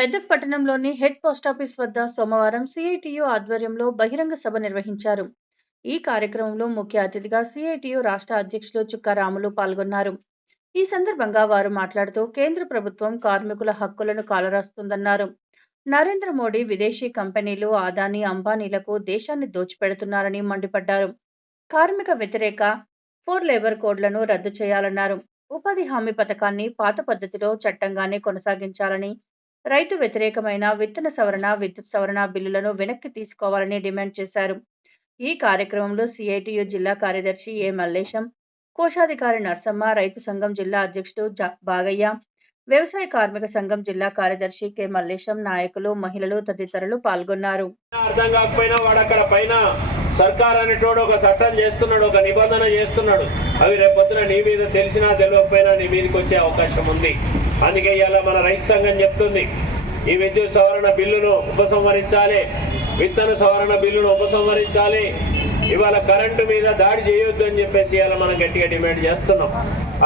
మెదక్ పట్టణంలోని head post office వద్ద సోమవారం సిఐటియు ఆధ్వర్యంలో బహిరంగ సభ నిర్వహించారు. ఈ కార్యక్రమంలో ముఖ్య అతిథిగా సిఐటియు రాష్ట్ర అధ్యక్షులు చుక్కా రాములు పాల్గొన్నారు. ఈ సందర్భంగా వారు మాట్లాడుతూ కేంద్ర ప్రభుత్వం కార్మికుల హక్కులను కాలరాస్తుందన్నారు. నరేంద్ర మోడీ విదేశీ కంపెనీలు అదానీ, అంబానీలకు దేశాన్ని దోచిపెడుతున్నారని మండిపడ్డారు. కార్మిక వ్యతిరేక 4 లేబర్ కోడ్లను రద్దు చేయాలన్నారు. ఉపాధి హామీ పథకాన్ని పాత పద్ధతిలో చట్టంగానే కొనసాగించాలని, రైతు వ్యతిరేకమైన విత్తన సవరణ, విద్యుత్ సవరణ బిల్లులను వెనక్కి తీసుకోవాలని డిమాండ్ చేశారు. ఈ కార్యక్రమంలో సిఐటియు జిల్లా కార్యదర్శి ఏ మల్లేశం, కోశాధికారి నర్సమ్మ, రైతు సంఘం జిల్లా అధ్యక్షుడు బాగయ్య, వ్యవసాయ కార్మిక సంఘం జిల్లా కార్యదర్శి కె మల్లేశం, నాయకులు, మహిళలు తదితరులు పాల్గొన్నారు. అర్థం కాకపోయినా వాడు అక్కడ పైన సర్కార్ అనేటోడు ఒక చట్టం చేస్తున్నాడు, ఒక నిబంధన చేస్తున్నాడు. అవి రేపొద్దున నీ మీద తెలిసినా తెలియకపోయినా నీ మీదకి వచ్చే అవకాశం ఉంది. అందుకే ఇవాళ మన రైతు సంఘం చెప్తుంది, ఈ విద్యుత్ సవరణ బిల్లును ఉపసంహరించాలి, విత్తన సవరణ బిల్లును ఉపసంహరించాలి, ఇవాళ కరెంటు మీద దాడి చేయొద్దు అని చెప్పేసి ఇవాళ మనం గట్టిగా డిమాండ్ చేస్తున్నాం.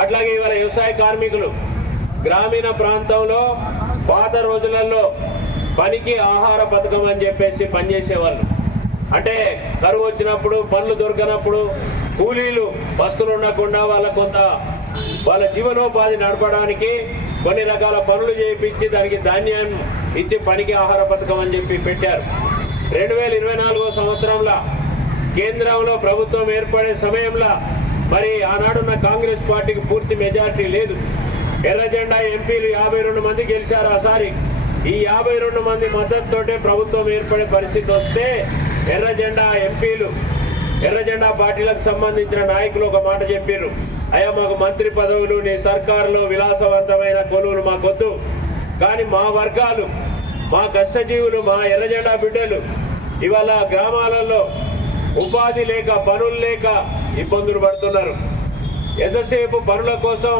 అట్లాగే ఇవాళ వ్యవసాయ కార్మికులు గ్రామీణ ప్రాంతంలో పాత రోజులలో పనికి ఆహార పథకం అని చెప్పేసి పనిచేసేవాళ్ళు. అంటే కరువు వచ్చినప్పుడు, పనులు దొరకనప్పుడు కూలీలు బస్తులు ఉండకుండా వాళ్ళ జీవనోపాధి నడపడానికి కొన్ని రకాల పనులు చేయించి దానికి ధాన్యాన్ని ఇచ్చి పనికి ఆహార పథకం అని చెప్పి పెట్టారు. 2024 సంవత్సరంలో కేంద్రంలో ప్రభుత్వం ఏర్పడే సమయంలో మరి ఆనాడున్న కాంగ్రెస్ పార్టీకి పూర్తి మెజారిటీ లేదు. ఎర్ర జెండా ఎంపీలు 52 మంది గెలిచారు. ఆసారి ఈ 52 మంది మద్దతుతోటే ప్రభుత్వం ఏర్పడే పరిస్థితి వస్తే ఎర్ర జెండా ఎంపీలు, ఎర్ర జెండా పార్టీలకు సంబంధించిన నాయకులు ఒక మాట చెప్పారు, అయ్యా మాకు మంత్రి పదవులు, నీ సర్కారులో విలాసవంతమైన కొలువులు మాకొద్దు, కానీ మా వర్గాలు, మా కష్టజీవులు, మా ఎర్ర జెండా బిడ్డలు ఇవాళ గ్రామాలలో ఉపాధి లేక, పనులు లేక ఇబ్బందులు పడుతున్నారు. ఎంతసేపు పనుల కోసం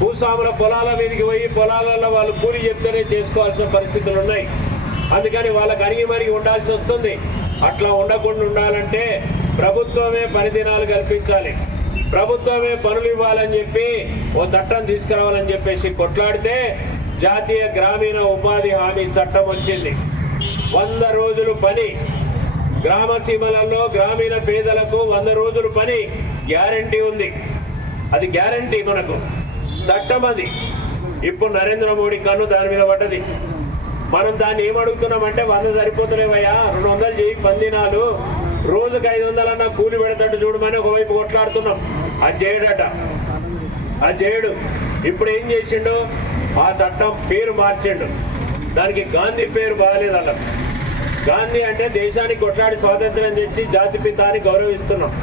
భూస్వాముల పొలాల మీదకి పోయి పొలాలలో వాళ్ళు కూలి చెప్తేనే చేసుకోవాల్సిన పరిస్థితులు ఉన్నాయి. అందుకని వాళ్ళకి అరిగి మరిగి ఉండాల్సి వస్తుంది. అట్లా ఉండకుండా ఉండాలంటే ప్రభుత్వమే పని దినాలు కల్పించాలి, ప్రభుత్వమే పనులు ఇవ్వాలని చెప్పి ఓ చట్టం తీసుకురావాలని చెప్పేసి కొట్లాడితే జాతీయ గ్రామీణ ఉపాధి హామీ చట్టం వచ్చింది. 100 రోజులు పని, గ్రామ సీమలలో గ్రామీణ పేదలకు 100 రోజులు పని గ్యారంటీ ఉంది. అది గ్యారంటీ మనకు చట్టం. అది ఇప్పుడు నరేంద్ర మోడీ కన్ను దాని మీద పడ్డది. మనం దాన్ని ఏమడుగుతున్నామంటే 100 సరిపోతలేవయ్యా, 200 చేయి, 10 దినాలు రోజుకు 500 అన్న కూలి పెడతాడు చూడమని ఒకవైపు కొట్లాడుతున్నాం. అది చేయడట, అది చేయడు. ఇప్పుడు ఏం చేసిండు, ఆ చట్టం పేరు మార్చిండు. దానికి గాంధీ పేరు బాగలేదు అన్నారు. గాంధీ అంటే దేశానికి కొట్లాడి స్వాతంత్రం తెచ్చి జాతిపిత అని గౌరవిస్తున్నాం.